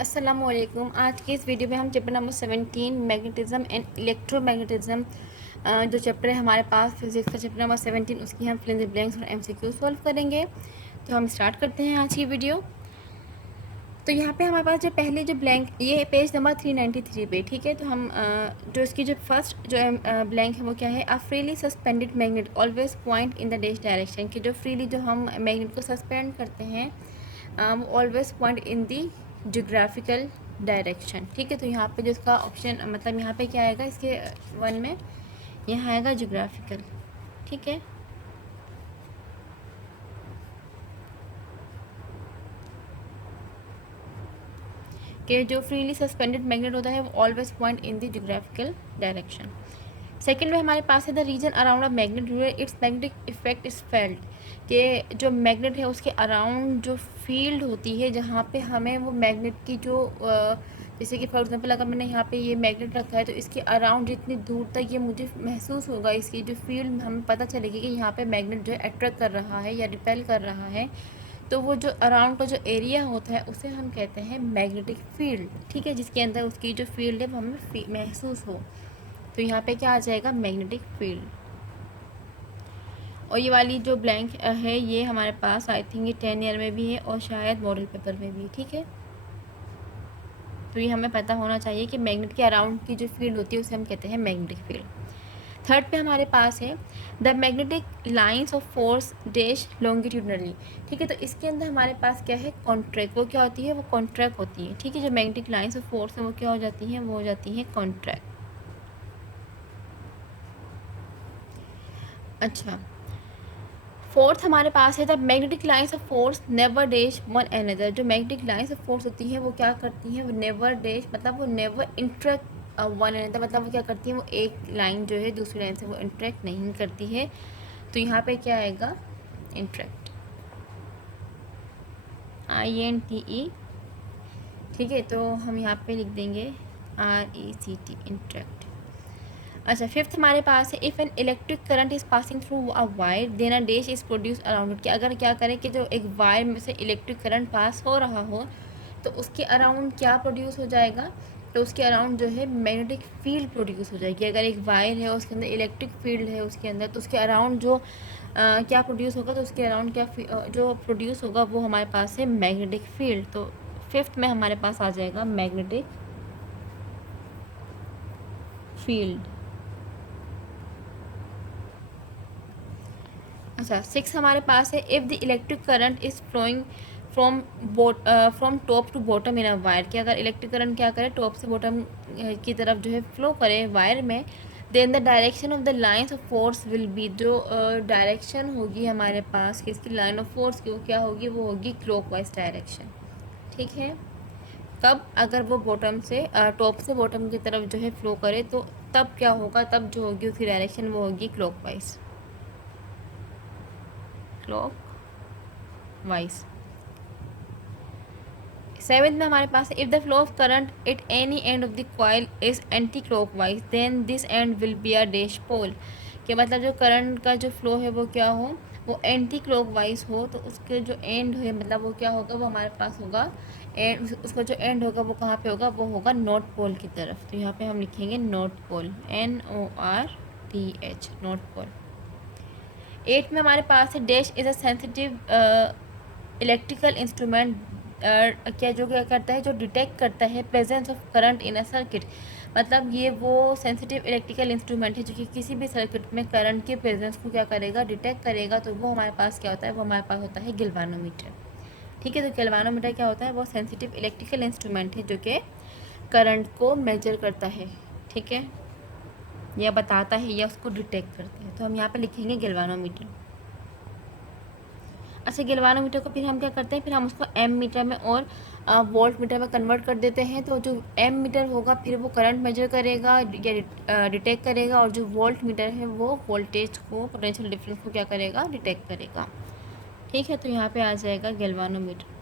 अस्सलामुअलैकुम। आज की इस वीडियो में हम chapter number 17 magnetism and electromagnetism जो चैप्टर है हमारे पास फिजिक्स का चैप्टर नंबर 17 उसकी हम फिल इन द ब्लैंक्स और एमसीक्यू सॉल्व करेंगे। तो हम स्टार्ट करते हैं आज की वीडियो। तो यहाँ पे हमारे पास जो पहले जो ब्लैंक ये पेज नंबर 393 पे, ठीक है। तो हम जो इसकी जो फर्स्ट जो ब्लैंक है वो क्या है, a freely suspended magnet always point in the dash direction, कि जो फ्रीली जो हम मैग्नेट को सस्पेंड करते हैं वो ऑलवेज पॉइंट इन दी जोग्राफिकल डायरेक्शन, ठीक है। तो यहाँ पे जो इसका ऑप्शन मतलब यहाँ पे क्या आएगा इसके वन में, यहाँ आएगा जोग्राफिकल, ठीक है। कि जो फ्रीली सस्पेंडेड मैग्नेट होता है वो always point in the geographical direction. Second में हमारे पास है the region around a magnet where its magnetic effect is felt, कि जो मैग्नेट है उसके अराउंड जो फील्ड होती है जहाँ पे हमें वो मैग्नेट की जो जैसे कि फॉर एग्जांपल अगर मैंने यहाँ पे ये मैग्नेट रखा है तो इसके अराउंड जितनी दूर तक ये मुझे महसूस होगा, इसकी जो फील्ड हमें पता चलेगी कि यहाँ पे मैग्नेट जो है अट्रैक्ट कर रहा है या रिपेल कर रहा है, तो वो जो अराउंड का जो एरिया होता है उसे हम कहते हैं मैग्नेटिक फील्ड, ठीक है। जिसके अंदर उसकी जो फील्ड है वो हमें महसूस हो, तो यहाँ पे क्या आ जाएगा, मैग्नेटिक फील्ड। और ये वाली जो ब्लैंक है ये हमारे पास आई थिंक ये 10 ईयर में भी है और शायद मॉडल पेपर में भी, ठीक है। तो ये हमें पता होना चाहिए कि मैग्नेट के अराउंड की जो फील्ड होती है उसे हम कहते हैं मैग्नेटिक फील्ड। थर्ड पे हमारे पास है the magnetic lines of force dash longitudinally, ठीक है। तो इसके अंदर हमारे पास क्या है, कॉन्ट्रैक्ट। वो क्या होती है, वो कॉन्ट्रैक्ट होती है, ठीक है। जो मैग्नेटिक लाइन्स ऑफ फोर्स है वो क्या हो जाती हैं, वो हो जाती हैं कॉन्ट्रैक्ट। अच्छा, फोर्थ हमारे पास है the magnetic lines of force never dash one another. जो मैग्नेटिक लाइन्स ऑफ फोर्स होती हैं वो क्या करती हैं, वो नेवर डैश मतलब वो नेवर इंटरेक्ट वन एनदर, मतलब वो क्या करती हैं, वो एक लाइन जो है दूसरी लाइन से वो इंटरेक्ट नहीं करती है। तो यहाँ पे क्या आएगा, इंटरेक्ट, INTE, ठीक है। तो हम यहाँ पे लिख देंगे RECT, इंटरेक्ट। अच्छा, फिफ्थ हमारे पास है if an electric current is passing through a wire then a dash is produce around it, कि अगर क्या करें कि जो एक वायर में से इलेक्ट्रिक करंट पास हो रहा हो तो उसके अराउंड क्या प्रोड्यूस हो जाएगा, तो उसके अराउंड जो है मैग्नेटिक फील्ड प्रोड्यूस हो जाएगी। अगर एक वायर है उसके अंदर इलेक्ट्रिक फील्ड है उसके अंदर, तो उसके अराउंड जो क्या प्रोड्यूस होगा, तो उसके अराउंड क्या जो प्रोड्यूस होगा वो हमारे पास है मैग्नेटिक फील्ड। तो फिफ्थ में हमारे पास आ जाएगा मैग्नेटिक फील्ड। अच्छा, सिक्स हमारे पास है if the electric current is flowing from top to bottom in a wire, कि अगर इलेक्ट्रिक करंट क्या करे, टॉप से बॉटम की तरफ जो है फ्लो करे वायर में, then the direction of the lines of force will be, जो डायरेक्शन होगी हमारे पास कि इसकी लाइन ऑफ फोर्स की वो क्या होगी, वो होगी क्लॉकवाइज डायरेक्शन, ठीक है। कब, अगर वो बॉटम से टॉप से बॉटम की तरफ जो है फ्लो करे तो तब क्या होगा, तब जो होगी उसकी डायरेक्शन वो होगी क्लॉकवाइज, क्लॉक वाइज। सेवेंथ में हमारे पास if the flow of current at any end of the coil is anti clockwise then this end will be a dash pole, कि मतलब जो करंट का जो फ्लो है वो क्या हो, वो एंटी क्लॉकवाइज हो, तो उसके जो एंड है मतलब वो क्या होगा, वो हमारे पास होगा एंड, उसका जो एंड होगा वो कहाँ पे होगा, वो होगा नॉर्थ पोल की तरफ। तो यहाँ पे हम लिखेंगे north pole, NORTH, north pole. Eight में हमारे पास है dash is a sensitive electrical instrument, क्या जो क्या करता है, जो डिटेक्ट करता है presence of current in a circuit, मतलब ये वो सेंसिटिव इलेक्ट्रिकल इंस्ट्रूमेंट है जो कि किसी भी सर्किट में करंट के प्रेजेंस को क्या करेगा, डिटेक्ट करेगा। तो वो हमारे पास क्या होता है, वो हमारे पास होता है गैल्वानोमीटर, ठीक है। तो गैल्वानोमीटर क्या होता है, वो सेंसिटिव इलेक्ट्रिकल इंस्ट्रूमेंट है जो कि करंट को मेजर करता है, ठीक है, या बताता है या उसको डिटेक्ट करता है। तो हम यहाँ पे लिखेंगे गैल्वानोमीटर। अच्छा, गैल्वानोमीटर को फिर हम क्या करते हैं, फिर हम उसको एम मीटर में और वोल्ट मीटर में कन्वर्ट कर देते हैं। तो जो एम मीटर होगा फिर वो करंट मेजर करेगा या डिटेक्ट करेगा, और जो वोल्ट मीटर है वो वोल्टेज को, पोटेंशियल डिफरेंस को क्या करेगा, डिटेक्ट करेगा, ठीक है। तो यहाँ पे आ जाएगा गैल्वानोमीटर।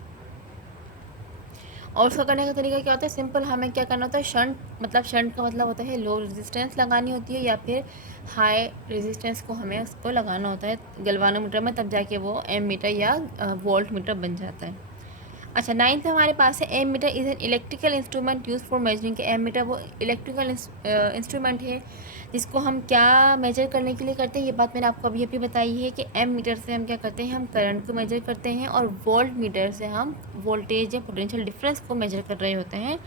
और उसका करने का तरीका क्या होता है, सिंपल, हमें क्या करना होता है, शंट, मतलब शंट का मतलब होता है लो रेजिस्टेंस लगानी होती है या फिर हाई रेजिस्टेंस को हमें उसको लगाना होता है गैल्वानोमीटर में, तब जाके वो एम मीटर या वोल्ट मीटर बन जाता है। अच्छा, नाइन्थ में हमारे पास है ammeter is an electrical instrument use for measuring के। एम मीटर वो इलेक्ट्रिकल इंस्ट्रूमेंट है जिसको हम क्या मेजर करने के लिए करते हैं। ये बात मैंने आपको अभी अभी बताई है कि एम मीटर से हम क्या करते हैं, हम करंट को मेजर करते हैं, और वोल्ट मीटर से हम वोल्टेज या पोटेंशियल डिफरेंस को मेजर कर रहे होते हैं।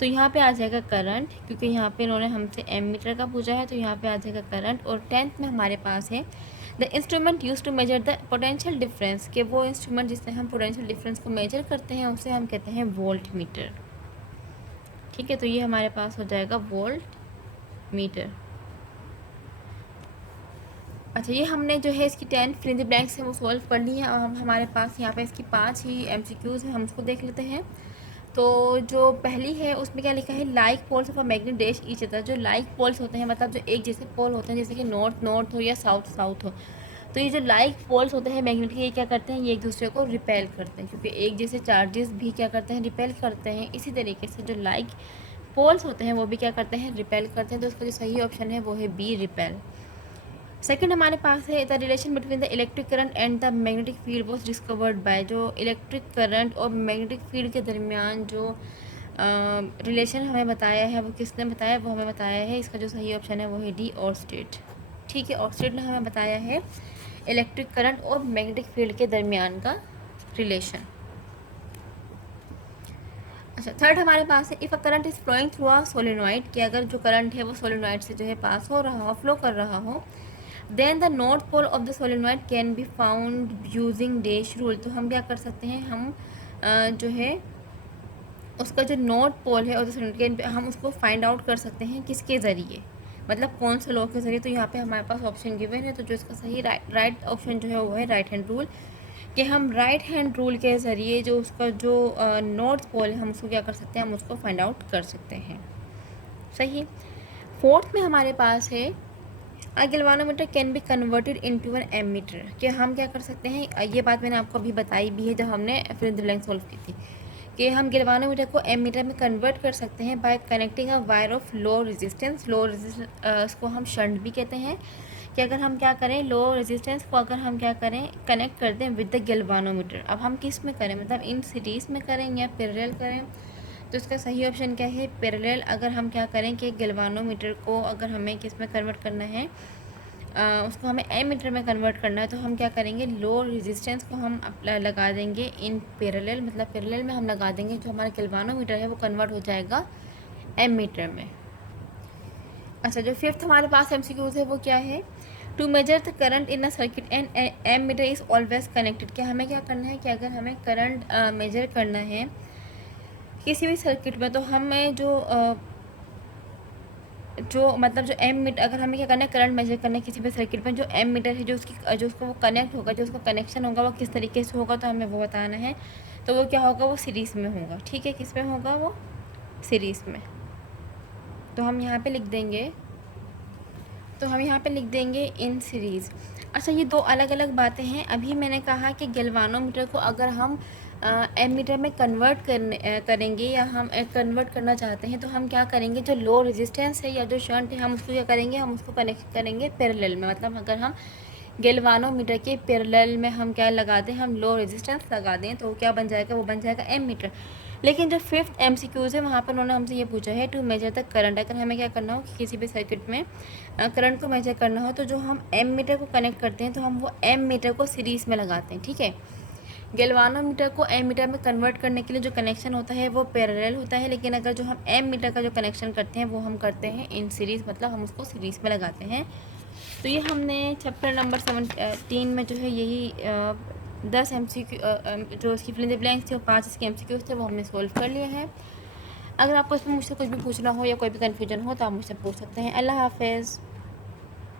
तो यहाँ पे आ जाएगा करंट, क्योंकि यहाँ पे इन्होंने हमसे एम मीटर का पूछा है, तो यहाँ पे आ जाएगा करंट। और टेंथ में हमारे पास है the instrument use to measure the potential difference, के वो इंस्ट्रूमेंट जिससे हम पोटेंशियल डिफरेंस को मेजर करते हैं उसे हम कहते हैं वोल्ट मीटर। ठीक है, तो ये हमारे पास हो जाएगा वोल्ट मीटर। अच्छा, ये हमने जो है इसकी 10 फिल इन द ब्लैंक्स है वो सॉल्व कर ली है। अब हमारे पास यहाँ पे इसकी 5 ही MCQs हैं, हम उसको देख लेते हैं। तो जो पहली है उसमें क्या लिखा है, like poles of a magnet dash each other. जो लाइक पोल्स होते हैं मतलब जो एक जैसे पोल होते हैं, जैसे कि नॉर्थ नॉर्थ हो या साउथ साउथ हो, तो ये जो लाइक पोल्स होते हैं मैग्नेट के, ये क्या करते हैं, ये एक दूसरे को रिपेल करते हैं, क्योंकि एक जैसे चार्जेस भी क्या करते हैं, रिपेल करते हैं। इसी तरीके से जो लाइक पोल्स होते हैं वो भी क्या करते हैं, रिपेल करते हैं। तो उसका जो सही ऑप्शन है वो है बी, रिपेल। सेकंड हमारे पास है the relation between the electric current and the magnetic field was discovered by. जो इलेक्ट्रिक करंट और मैग्नेटिक फील्ड के दरमियान जो रिलेशन हमें बताया है वो किसने बताया, वो हमें बताया है, इसका जो सही ऑप्शन है वो है डी, ऑर्स्टेड। ठीक है, ऑर्स्टेड ने हमें बताया है इलेक्ट्रिक करंट और मैग्नेटिक फील्ड के दरमियान का रिलेशन। अच्छा, थर्ड हमारे पास है if a current is flowing through a solenoid, कि अगर जो करंट है वो सोलेनॉइड से जो है पास हो रहा हो, फ्लो कर रहा हो, then the north pole of the solenoid can be found using dash rule. तो हम क्या कर सकते हैं, हम जो है उसका जो नॉर्थ पोल है और सोलेनॉइड हम उसको फाइंड आउट कर सकते हैं किसके ज़रिए, मतलब कौन से लॉ के ज़रिए। तो यहाँ पे हमारे पास ऑप्शन गिवन है, तो जो इसका सही राइट ऑप्शन जो है वो है राइट हैंड रूल, कि हम राइट हैंड रूल के ज़रिए जो उसका जो नॉर्थ पोल है हम उसको क्या कर सकते हैं, हम उसको फाइंड आउट कर सकते हैं। सही। फोर्थ में हमारे पास है a galvanometer can be converted into an ammeter, कि हम क्या कर सकते हैं, ये बात मैंने आपको अभी बताई भी है जब हमने fill in the blank solve की थी, कि हम गैल्वानोमीटर को एमीटर में कन्वर्ट कर सकते हैं bye connecting a wire of low resistance. Low resistance को हम शंट भी कहते हैं, कि अगर हम क्या करें, लो रेजिस्टेंस को अगर हम क्या करें, कनेक्ट कर दें विद द गैल्वानोमीटर। अब हम किस में करें, मतलब इन सीरीज़ में करें या पैरेलल करें, तो इसका सही ऑप्शन क्या है, पैरेलल। अगर हम क्या करें कि गैल्वानोमीटर को अगर हमें किस में कन्वर्ट करना है, उसको हमें एमीटर में कन्वर्ट करना है, तो हम क्या करेंगे, लो रेजिस्टेंस को हम लगा देंगे इन पैरेलल, मतलब पैरेलल में हम लगा देंगे, जो हमारा गैल्वानोमीटर है वो कन्वर्ट हो जाएगा एमीटर में। अच्छा, जो फिफ्थ हमारे पास MCQs है वो क्या है, to measure the current in a circuit and ammeter is always connected. क्या हमें क्या करना है, कि अगर हमें करंट मेजर करना है किसी भी सर्किट में, तो हमें जो मतलब जो एम मीटर, अगर हमें क्या करना है, करंट मेजर करना है किसी भी सर्किट में, जो एम मीटर है जो उसको वो कनेक्ट होगा, जो उसका कनेक्शन होगा वो किस तरीके से होगा, तो हमें वो बताना है। तो वो क्या होगा, वो सीरीज़ में होगा। ठीक है, किस में होगा, वो सीरीज़ में। तो हम यहाँ पे लिख देंगे इन सीरीज़। अच्छा, ये दो अलग अलग बातें हैं। अभी मैंने कहा कि गैल्वानोमीटर को अगर हम एमीटर में कन्वर्ट करेंगे या हम कन्वर्ट करना चाहते हैं, तो हम क्या करेंगे, जो लो रेजिस्टेंस है या जो शंट है हम उसको क्या करेंगे, हम उसको कनेक्ट करेंगे पैरेलल में। मतलब अगर हम गैल्वानोमीटर के पैरेलल में हम क्या लगा दें, हम लो रेजिस्टेंस लगा दें, तो क्या बन जाएगा, वो बन जाएगा एमीटर। लेकिन जो फिफ्थ MCQs है वहाँ पर उन्होंने हमसे ये पूछा है टू मेजर द करंट। अगर हमें क्या करना हो कि किसी भी सर्किट में करंट को मेजर करना हो, तो जो हम एमीटर को कनेक्ट करते हैं तो हम वो एमीटर को सीरीज़ में लगाते हैं। ठीक है, गैल्वानोमीटर को एमीटर में कन्वर्ट करने के लिए जो कनेक्शन होता है वो पैरेलल होता है, लेकिन अगर जो हम एमीटर का जो कनेक्शन करते हैं वो हम करते हैं इन सीरीज़, मतलब हम उसको सीरीज़ में लगाते हैं। तो ये हमने चैप्टर नंबर 17 में जो है यही 10 MCQ जो इसकी फिल इन द ब्लैंक्स थे और 5 इसके MCQs थे वो हमने सॉल्व कर लिए हैं। अगर आपको इसमें मुझसे कुछ भी पूछना हो या कोई भी कन्फ्यूजन हो तो आप मुझसे पूछ सकते हैं। अल्लाह हाफ़िज़।